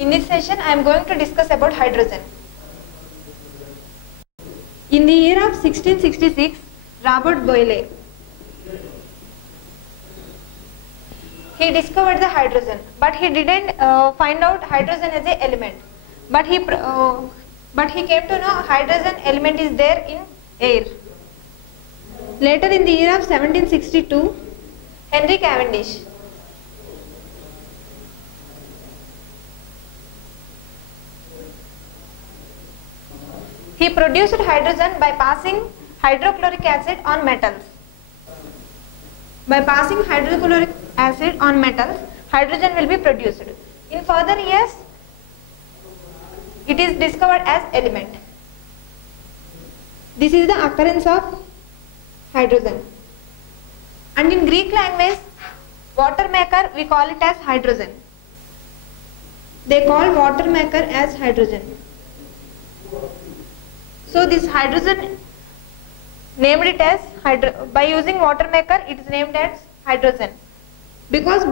In this session, I am going to discuss about hydrogen. In the year of 1666, Robert Boyle, he discovered the hydrogen, but he didn't find out hydrogen as an element. But he came to know hydrogen element is there in air. Later, in the year of 1762, Henry Cavendish, he produced hydrogen by passing hydrochloric acid on metals. By passing hydrochloric acid on metals, hydrogen will be produced. In further years, it is discovered as element. This is the occurrence of hydrogen. And in Greek language, water maker, we call it as hydrogen. They call water maker as hydrogen. So this hydrogen, named it as by using water maker, it is named as hydrogen, because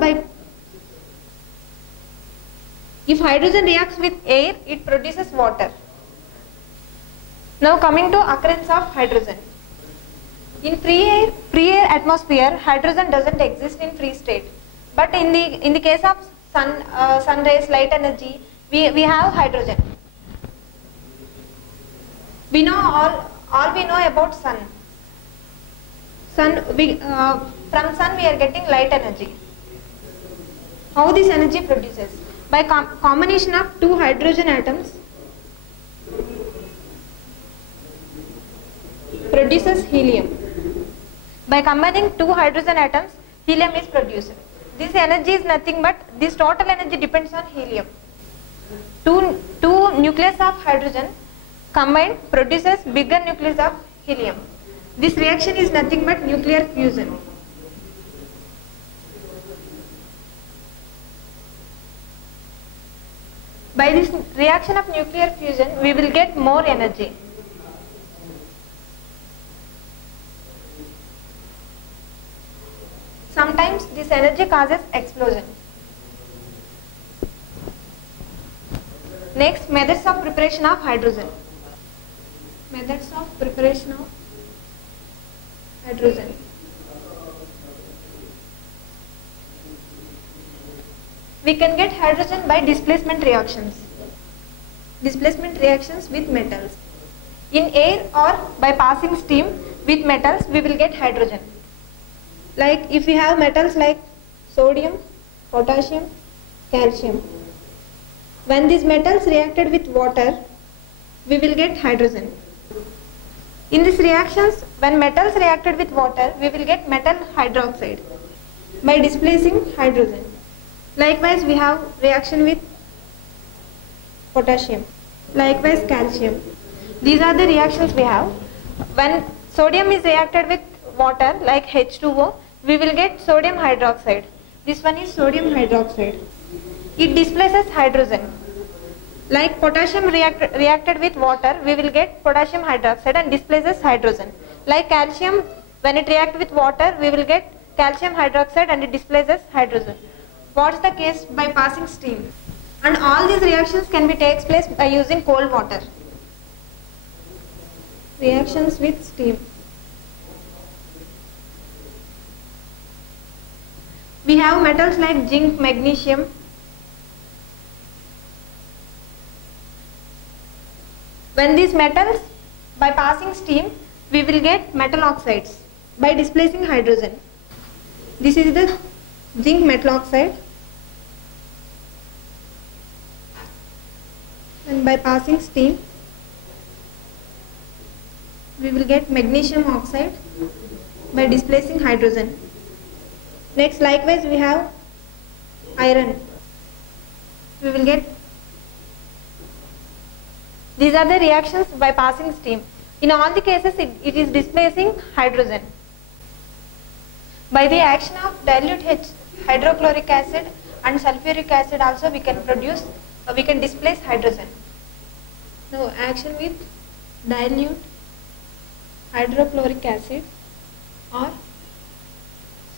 if hydrogen reacts with air, it produces water. Now coming to occurrence of hydrogen. In free air atmosphere, hydrogen doesn't exist in free state. But in the case of sun rays, light energy, we have hydrogen. We know all we know about sun. From sun we are getting light energy. How this energy produces? By combination of two hydrogen atoms produces helium. By combining two hydrogen atoms, helium is produced. This energy is nothing but this total energy depends on helium. Two nucleus of hydrogen combined produces bigger nucleus of helium. This reaction is nothing but nuclear fusion. By this reaction of nuclear fusion, we will get more energy. Sometimes this energy causes explosion. Next, methods of preparation of hydrogen. Methods of preparation of hydrogen. We can get hydrogen by displacement reactions. Displacement reactions with metals. In air or by passing steam with metals, we will get hydrogen. Like if we have metals like sodium, potassium, calcium. When these metals reacted with water, we will get hydrogen. In these reactions, when metals reacted with water, we will get metal hydroxide by displacing hydrogen. Likewise, we have reaction with potassium. Likewise, calcium. These are the reactions we have. When sodium is reacted with water, like H2O, we will get sodium hydroxide. This one is sodium hydroxide. It displaces hydrogen. Like potassium reacted with water, we will get potassium hydroxide and displaces hydrogen. Like calcium, when it reacts with water, we will get calcium hydroxide and it displaces hydrogen. What's the case by passing steam? And all these reactions can be takes place by using cold water. Reactions with steam. We have metals like zinc, magnesium. When these metals, by passing steam, we will get metal oxides by displacing hydrogen. This is the zinc metal oxide. And by passing steam, we will get magnesium oxide by displacing hydrogen. Next, likewise, we have iron. We will get. These are the reactions by passing steam. In all the cases, it is displacing hydrogen. By the action of dilute hydrochloric acid and sulfuric acid also we can displace hydrogen. Now, action with dilute hydrochloric acid or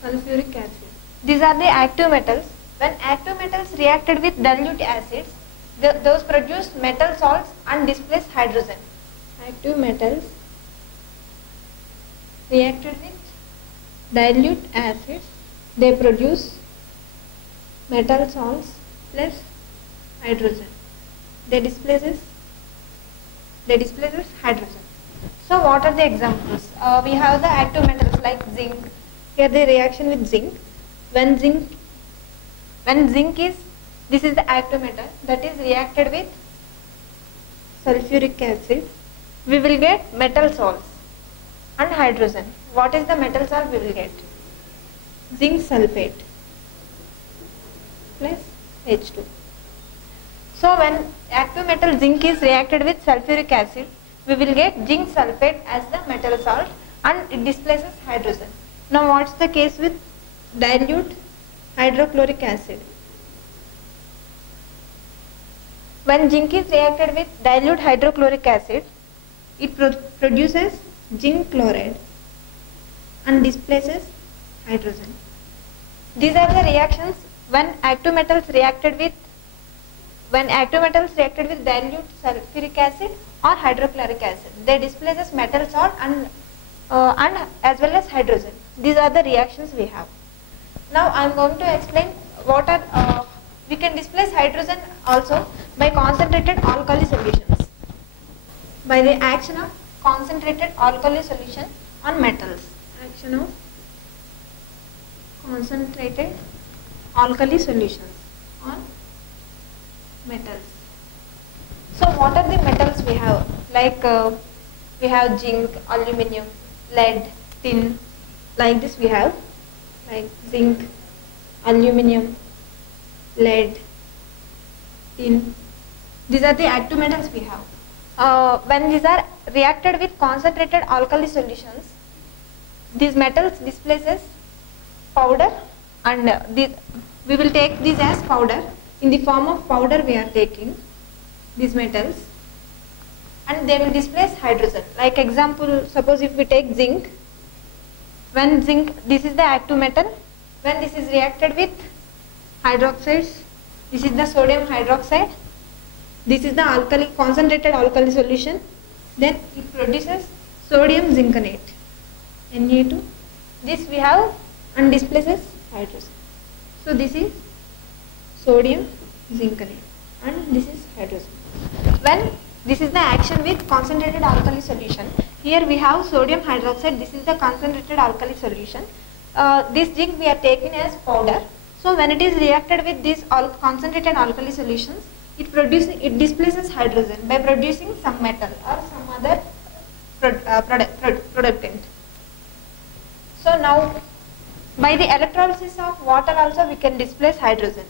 sulfuric acid. These are the active metals. When active metals reacted with dilute acids, Those produce metal salts and displace hydrogen. Active metals reacted with dilute acids, they produce metal salts plus hydrogen. They displaces hydrogen. So what are the examples? We have the active metals like zinc. Here the reaction with zinc. When zinc is, this is the active metal that is reacted with sulfuric acid, we will get metal salts and hydrogen. What is the metal salt we will get? Zinc sulfate plus H2. So when active metal zinc is reacted with sulfuric acid, we will get zinc sulfate as the metal salt and it displaces hydrogen. Now what's the case with dilute hydrochloric acid? When zinc is reacted with dilute hydrochloric acid, it produces zinc chloride and displaces hydrogen. These are the reactions when active metals reacted with dilute sulfuric acid or hydrochloric acid. They displaces metal salt and as well as hydrogen. These are the reactions we have. Now I am going to explain what are we can displace hydrogen also by concentrated alkali solutions. By the action of concentrated alkali solution on metals. Action of concentrated alkali solutions on metals. So what are the metals we have? Like we have zinc, aluminum, lead, tin. Like this we have like zinc, aluminum, lead, tin. These are the active metals we have. When these are reacted with concentrated alkali solutions, these metals displaces powder and we will take these as powder. In the form of powder we are taking these metals and they will displace hydrogen. Like example, suppose if we take zinc, when zinc, this is the active metal, when this is reacted with hydroxides, this is the sodium hydroxide, this is the concentrated alkali solution, then it produces sodium zinconate, Na2, this we have and displaces hydrogen. So this is sodium zinconate and this is hydrogen. When this is the action with concentrated alkali solution, here we have sodium hydroxide, this is the concentrated alkali solution. This zinc we are taking as powder. So when it is reacted with these concentrated alkali solutions, it displaces hydrogen by producing some metal or some other productant. So now by the electrolysis of water also we can displace hydrogen.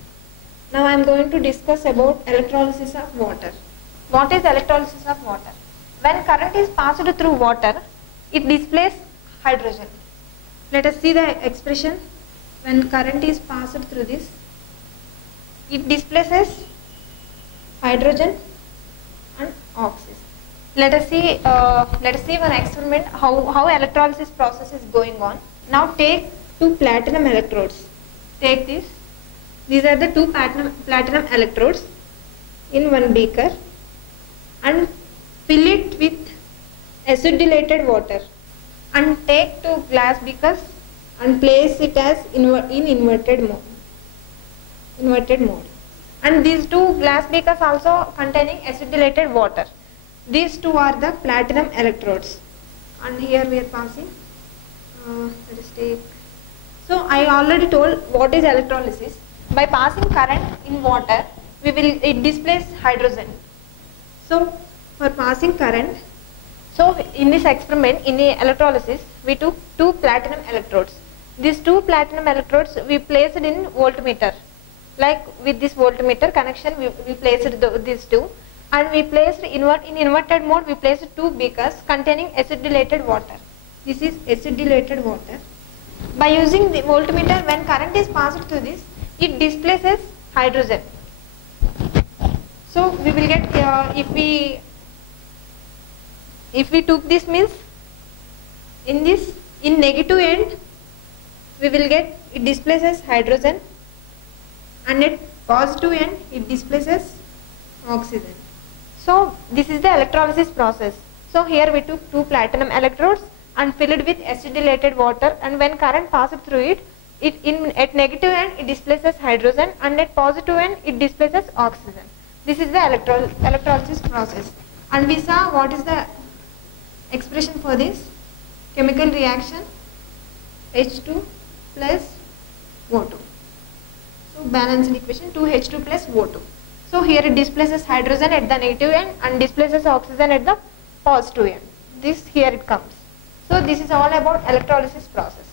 Now I am going to discuss about electrolysis of water. What is electrolysis of water? When current is passed through water, it displaces hydrogen. Let us see the expression. When current is passed through this, it displaces hydrogen and oxygen. Let us see one experiment how electrolysis process is going on. Now take two platinum electrodes. Take this. These are the two platinum electrodes in one beaker and fill it with acidylated water and take two glass beakers and place it as in inverted mode. And these two glass beakers also containing acidylated water. These two are the platinum electrodes. And here we are passing. Let us take. So I already told what is electrolysis. By passing current in water, it displaces hydrogen. So for passing current, so in this experiment, in the electrolysis, we took two platinum electrodes. These two platinum electrodes we placed in voltmeter. Like with this voltmeter connection, we placed these two, and we placed in inverted mode. We placed two beakers containing acidylated water. This is acidylated water. By using the voltmeter, when current is passed through this, it displaces hydrogen. So we will get if we took this means in negative end we will get it displaces hydrogen, and at positive end it displaces oxygen. So this is the electrolysis process. So here we took 2 platinum electrodes and filled with acidylated water, and when current passes through it, at negative end it displaces hydrogen, and at positive end it displaces oxygen. This is the electrolysis process. And we saw what is the expression for this chemical reaction, H2 plus O2. So balanced equation 2H2 plus O2. So here it displaces hydrogen at the negative end and displaces oxygen at the positive end. This here it comes. So this is all about electrolysis process.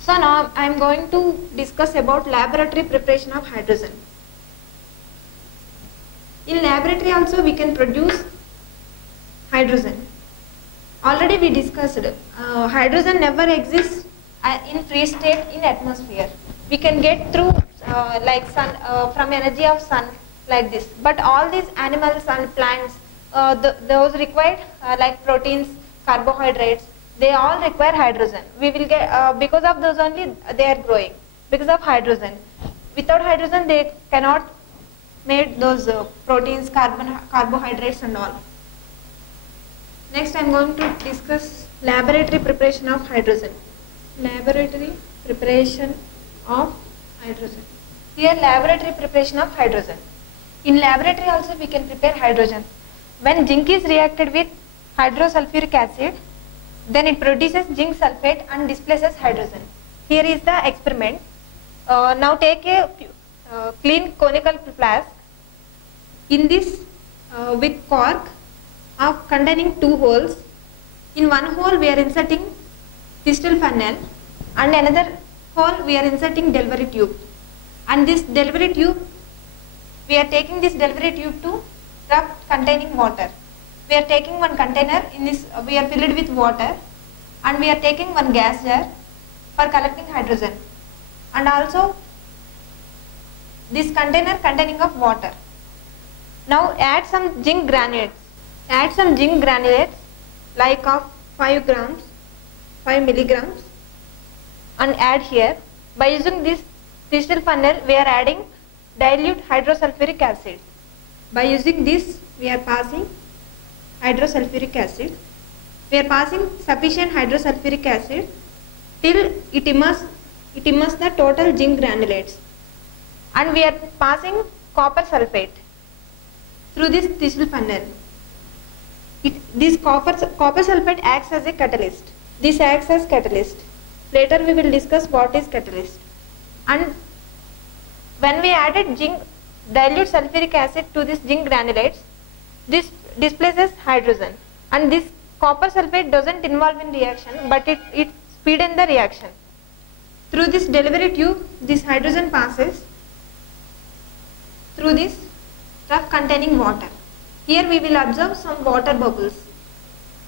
So now I am going to discuss about laboratory preparation of hydrogen. In laboratory also we can produce hydrogen. Already we discussed hydrogen never exists in free state in atmosphere. We can get through like sun from energy of sun like this. But all these animals and plants, those required like proteins, carbohydrates, they all require hydrogen. We will get because of those only they are growing, because of hydrogen. Without hydrogen they cannot make those proteins, carbohydrates and all. Next I am going to discuss laboratory preparation of hydrogen. Laboratory preparation of hydrogen. Here laboratory preparation of hydrogen. In laboratory also we can prepare hydrogen. When zinc is reacted with hydrosulfuric acid, then it produces zinc sulfate and displaces hydrogen. Here is the experiment. Now take a clean conical flask. In this with cork of containing 2 holes. In one hole we are inserting pistol funnel, and another hole we are inserting delivery tube. And this delivery tube, we are taking this delivery tube to trough containing water. We are taking one container, in this we are filled with water, and we are taking one gas jar for collecting hydrogen, and also this container containing of water. Now add some zinc granulates. Add some zinc granulates like of 5 grams, 5 milligrams, and add here. By using this pistol funnel we are adding dilute hydrosulfuric acid. By using this we are passing hydrosulfuric acid. We are passing sufficient hydrosulfuric acid till it immerses the total zinc granulates, and we are passing copper sulfate through this pistol funnel. This copper sulfate acts as a catalyst. This acts as catalyst. Later we will discuss what is catalyst. And when we added zinc dilute sulfuric acid to this zinc granulates, this displaces hydrogen, and this copper sulfate doesn't involve in reaction, but it speeds the reaction. Through this delivery tube, this hydrogen passes through this trough containing water. Here we will observe some water bubbles.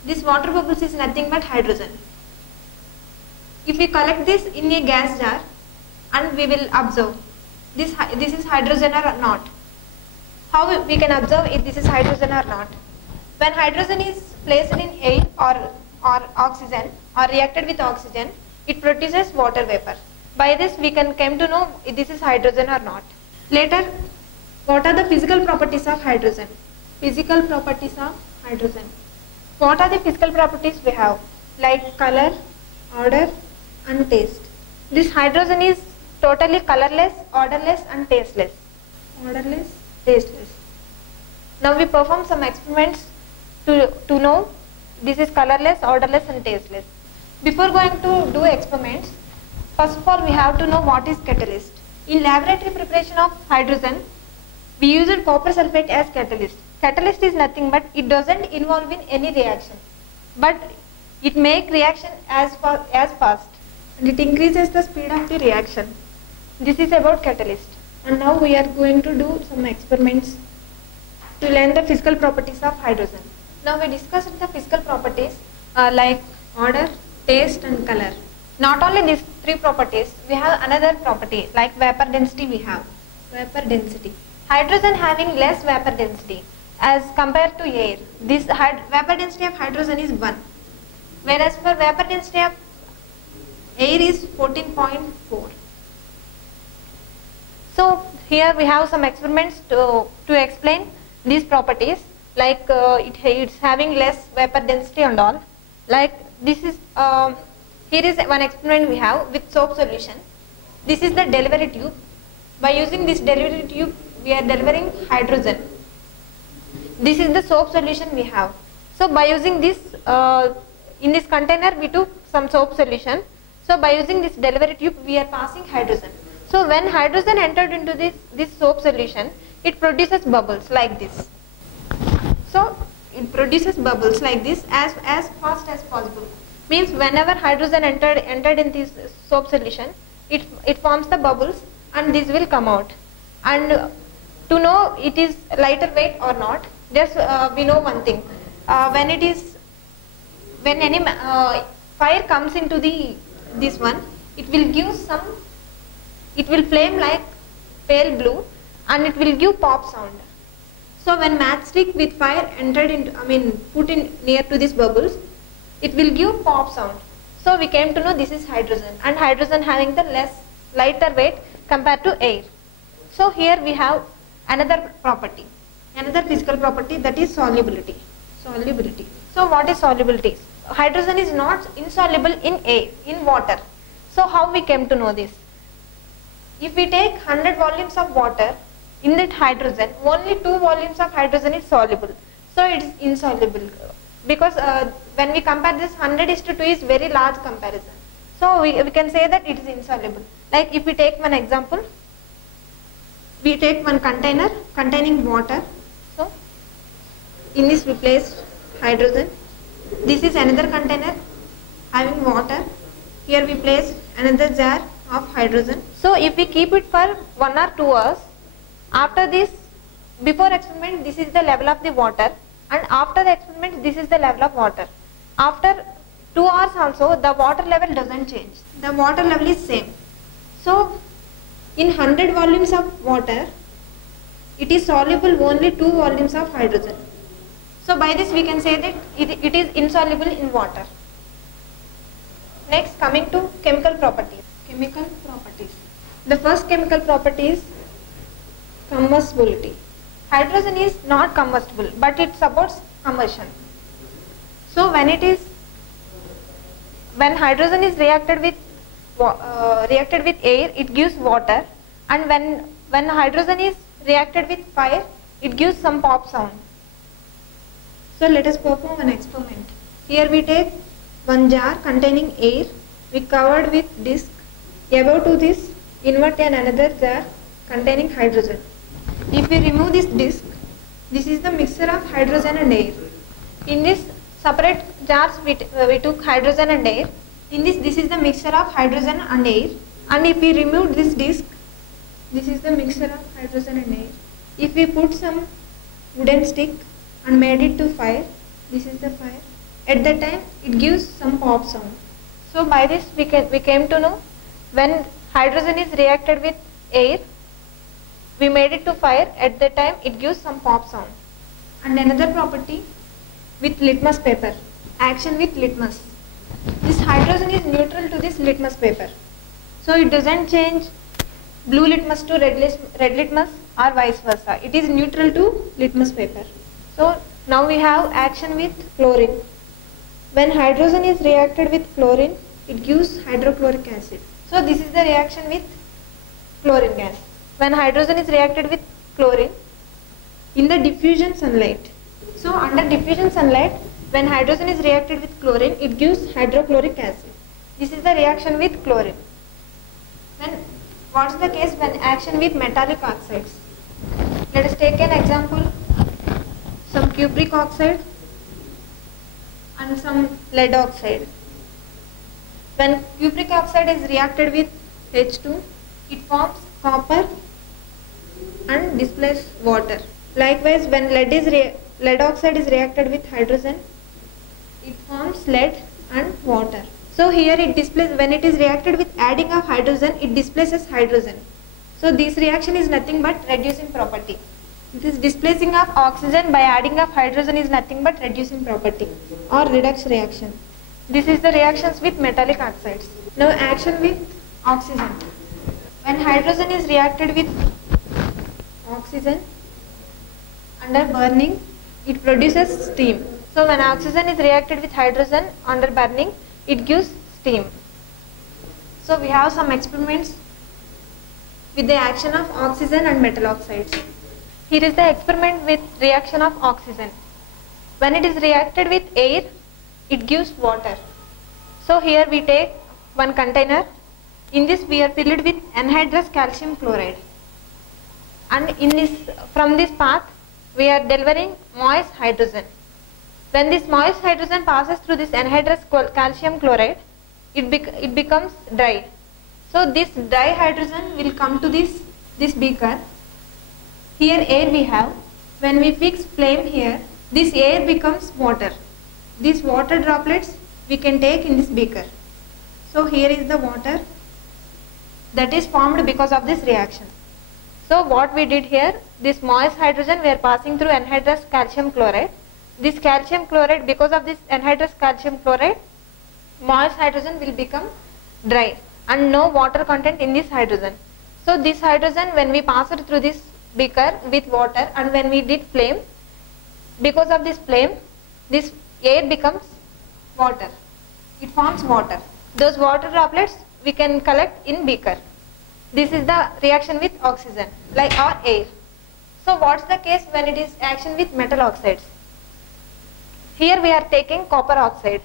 This water bubbles is nothing but hydrogen. If we collect this in a gas jar and we will observe this is hydrogen or not. How we can observe if this is hydrogen or not? When hydrogen is placed in air or oxygen or reacted with oxygen, it produces water vapor. By this we can come to know if this is hydrogen or not. Later, what are the physical properties of hydrogen? Physical properties of hydrogen. What are the physical properties we have? Like color, odor and taste. This hydrogen is totally colorless, odorless and tasteless. Odorless, tasteless. Now we perform some experiments to know this is colorless, odorless and tasteless. Before going to do experiments, first of all we have to know what is catalyst. In laboratory preparation of hydrogen, we use copper sulfate as catalyst. Catalyst is nothing but it doesn't involve in any reaction, but it makes reaction as fast, and it increases the speed of the reaction. This is about catalyst. And now we are going to do some experiments to learn the physical properties of hydrogen. Now we discussed the physical properties like odor, taste and color. Not only these 3 properties, we have another property like vapor density we have. Vapor density. Hydrogen having less vapor density as compared to air. This vapor density of hydrogen is 1, whereas for vapor density of air is 14.4. So Here we have some experiments to explain these properties, like it's having less vapor density and all. Like this is here is one experiment we have with soap solution. This is the delivery tube. By using this delivery tube, we are delivering hydrogen. This is the soap solution we have. So by using this, in this container we took some soap solution. So by using this delivery tube, we are passing hydrogen. So when hydrogen entered into this soap solution, it produces bubbles like this. So it produces bubbles like this as fast as possible. Means whenever hydrogen entered in this soap solution, it forms the bubbles and this will come out. And to know it is lighter weight or not, just we know one thing. When any fire comes into this one, it will give some. It will flame like pale blue and it will give pop sound. So when matchstick with fire entered into, put in near to these bubbles, it will give pop sound. So we came to know this is hydrogen, and hydrogen having the lighter weight compared to air. So here we have another property, another physical property, that is solubility. Solubility. So what is solubility? Hydrogen is not insoluble in air, in water. So how we came to know this? If we take 100 volumes of water, in that hydrogen, only 2 volumes of hydrogen is soluble. So it is insoluble. Because when we compare this, 100:2 is very large comparison. So we can say that it is insoluble. Like if we take one example, we take one container containing water. So in this we place hydrogen. This is another container having water. Here we place another jar of hydrogen. So if we keep it for 1 or 2 hours, after this, before experiment, this is the level of the water, and after the experiment, this is the level of water. After 2 hours also, the water level doesn't change. The water level is same. So in 100 volumes of water, it is soluble only 2 volumes of hydrogen. So by this we can say that it is insoluble in water. Next, coming to chemical properties. Chemical properties. The first chemical property is combustibility. Hydrogen is not combustible, but it supports combustion. So when hydrogen is reacted with air, it gives water, and when hydrogen is reacted with fire, it gives some pop sound. So let us perform an experiment. Here we take one jar containing air, we covered with disc. Above to this, invert another jar containing hydrogen. If we remove this disc, this is the mixture of hydrogen and air. In this separate jars we took hydrogen and air. In this is the mixture of hydrogen and air. And if we remove this disc, this is the mixture of hydrogen and air. If we put some wooden stick and made it to fire, this is the fire. At that time, it gives some pop sound. So by this we came to know, when hydrogen is reacted with air, we made it to fire, at that time it gives some pop sound. And another property with litmus paper, action with litmus. This hydrogen is neutral to this litmus paper. So it doesn't change blue litmus to red litmus or vice versa. It is neutral to litmus paper. So now we have action with chlorine. When hydrogen is reacted with chlorine, it gives hydrochloric acid. So this is the reaction with chlorine gas. When hydrogen is reacted with chlorine in the diffusion sunlight. So under diffusion sunlight, when hydrogen is reacted with chlorine, it gives hydrochloric acid. This is the reaction with chlorine. Then what's the case when action with metallic oxides? Let us take an example, some cupric oxide and some lead oxide. When cupric oxide is reacted with H2, it forms copper and displaces water. Likewise, when lead oxide is reacted with hydrogen, it forms lead and water. So here it displaces, when it is reacted with adding of hydrogen, it displaces hydrogen. So this reaction is nothing but reducing property. This displacing of oxygen by adding of hydrogen is nothing but reducing property or redox reaction. This is the reactions with metallic oxides. Now action with oxygen. When hydrogen is reacted with oxygen, under burning it produces steam. So when oxygen is reacted with hydrogen under burning, it gives steam. So we have some experiments with the action of oxygen and metal oxides. Here is the experiment with reaction of oxygen. When it is reacted with air, it gives water. So here we take one container. In this we are filled with anhydrous calcium chloride. And from this path we are delivering moist hydrogen. When this moist hydrogen passes through this anhydrous calcium chloride, it becomes dry. So this dry hydrogen will come to this beaker. Here air we have. When we fix flame here, this air becomes water. These water droplets we can take in this beaker. So here is the water that is formed because of this reaction. So what we did here, this moist hydrogen we are passing through anhydrous calcium chloride. This calcium chloride, because of this anhydrous calcium chloride, moist hydrogen will become dry and no water content in this hydrogen. So this hydrogen, when we pass it through this beaker with water and when we did flame, because of this flame, this air becomes water. It forms water. Those water droplets we can collect in beaker. This is the reaction with oxygen, like or air. So what's the case when it is action with metal oxides? Here we are taking copper oxide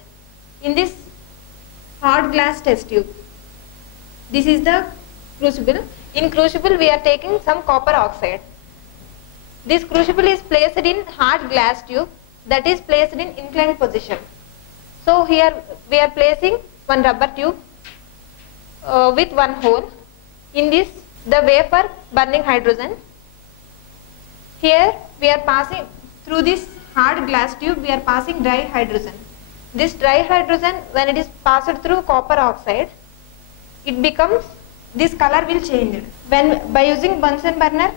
in this hard glass test tube. This is the crucible. In crucible we are taking some copper oxide. This crucible is placed in hard glass tube that is placed in inclined position. So here we are placing one rubber tube with one hole. In this the wafer burning hydrogen. Here we are passing through this hard glass tube, we are passing dry hydrogen. This dry hydrogen, when it is passed through copper oxide, it becomes, this color will change. When by using Bunsen burner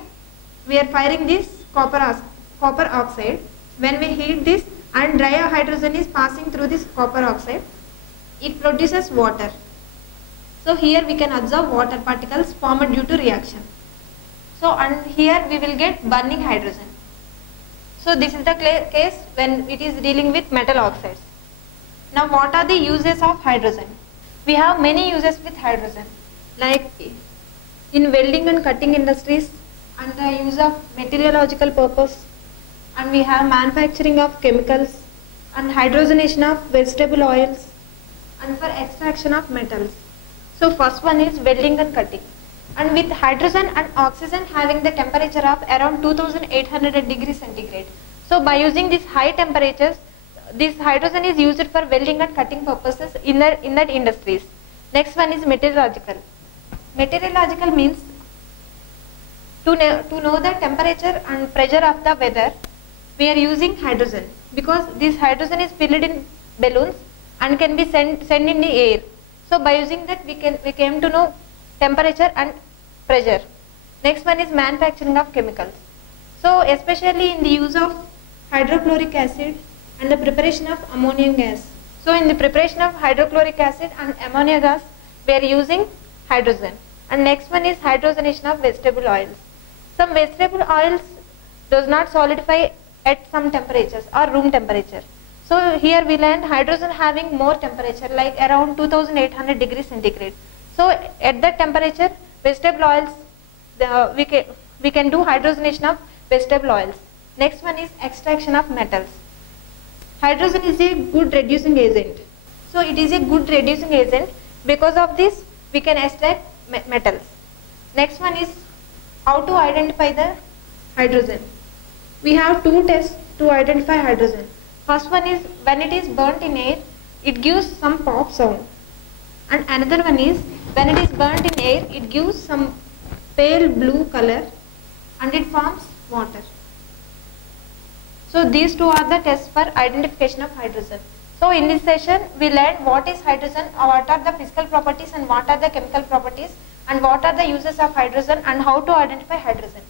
we are firing this copper oxide. When we heat this and dry hydrogen is passing through this copper oxide, it produces water. So here we can observe water particles formed due to reaction. So and here we will get burning hydrogen. So this is the case when it is dealing with metal oxides. Now what are the uses of hydrogen? We have many uses with hydrogen, like in welding and cutting industries and the use of meteorological purpose, and we have manufacturing of chemicals and hydrogenation of vegetable oils and for extraction of metals. So first one is welding and cutting, and with hydrogen and oxygen having the temperature of around 2800 degrees centigrade. So by using these high temperatures, this hydrogen is used for welding and cutting purposes in that industries. Next one is meteorological. Meteorological means to know the temperature and pressure of the weather, we are using hydrogen, because this hydrogen is filled in balloons and can be sent in the air. So by using that we came to know temperature and pressure. Next one is manufacturing of chemicals. So especially in the use of hydrochloric acid and the preparation of ammonia gas. So in the preparation of hydrochloric acid and ammonia gas, we are using hydrogen. And next one is hydrogenation of vegetable oils. Some vegetable oils does not solidify at some temperatures or room temperature. So here we learned hydrogen having more temperature, like around 2800 degrees centigrade. So at that temperature, vegetable oils, we can do hydrogenation of vegetable oils. Next one is extraction of metals. Hydrogen is a good reducing agent. So it is a good reducing agent. Because of this, we can extract metals. Next one is how to identify the hydrogen. We have two tests to identify hydrogen. First one is when it is burnt in air, it gives some pop sound. And another one is when it is burnt in air, it gives some pale blue color and it forms water. So these two are the tests for identification of hydrogen. So in this session we learned what is hydrogen, what are the physical properties and what are the chemical properties, and what are the uses of hydrogen and how to identify hydrogen.